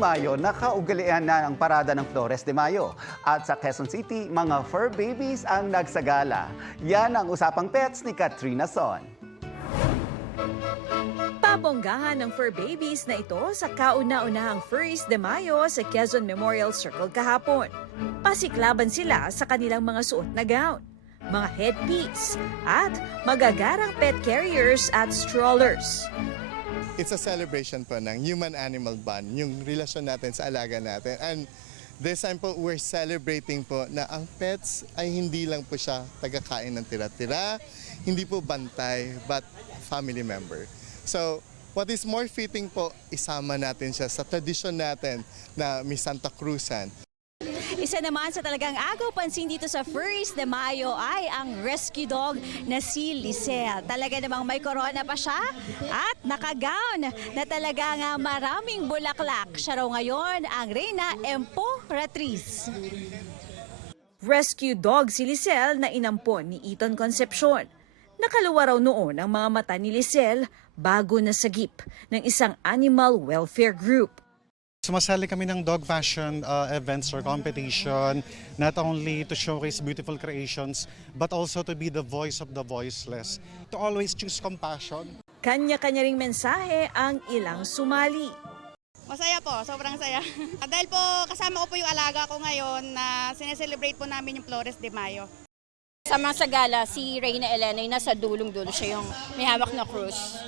Mayo, nakaugalian na ang parada ng Flores de Mayo. At sa Quezon City, mga fur babies ang nagsagala. Yan ang Usapang Pets ni Katrina Son. Pabonggahan ng fur babies na ito sa kauna-unahang Furries de Mayo sa Quezon Memorial Circle kahapon. Pasiklaban sila sa kanilang mga suot na gown, mga headpiece, at magagarang pet carriers at strollers. It's a celebration po ng human-animal bond, yung relasyon natin sa alaga natin. And this time po, we're celebrating po na ang pets ay hindi lang po siya tagakain ng tira-tira, hindi po bantay, but family member. So, what is more fitting po, isama natin siya sa tradisyon natin na Miss Santa Cruzan. Isa naman sa talagang agaw pansin dito sa Furries de Mayo ay ang rescue dog na si Lisel. Talaga namang may corona pa siya at nakagown na talaga nga maraming bulaklak. Siya raw ngayon ang Reyna Emperatriz. Rescue dog si Lisel na inampon ni Eton Concepcion. Nakaluwa raw noon ang mga mata ni Lisel bago nasagip ng isang animal welfare group. Sumasali kami ng dog fashion events or competition, not only to showcase beautiful creations, but also to be the voice of the voiceless. To always choose compassion. Kanya-kanya ring mensahe ang ilang sumali. Masaya po, sobrang saya. Dahil po kasama ko po yung alaga ko ngayon na sineselebrate po namin yung Flores de Mayo. Sama sa gala, si Reyna Elena yung nasa dulong-dulo, siya yung may hawak na cruise.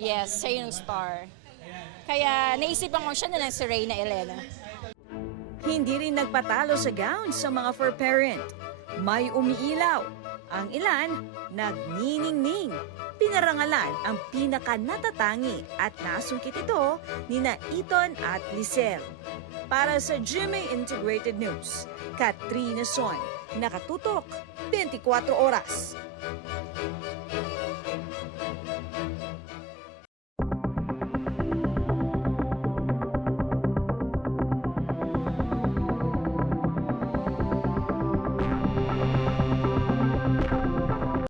Yes, siya yung star. Kaya naisipan ko siya na lang si Reyna Elena. Hindi rin nagpatalo sa gown sa mga fur parent. May umiilaw. Ang ilan, nagniningning. Pinarangalan ang pinaka-natatangi at nasungkit ito ni na Eton at Lisel. Para sa GMA Integrated News, Katrina Son, nakatutok 24 oras.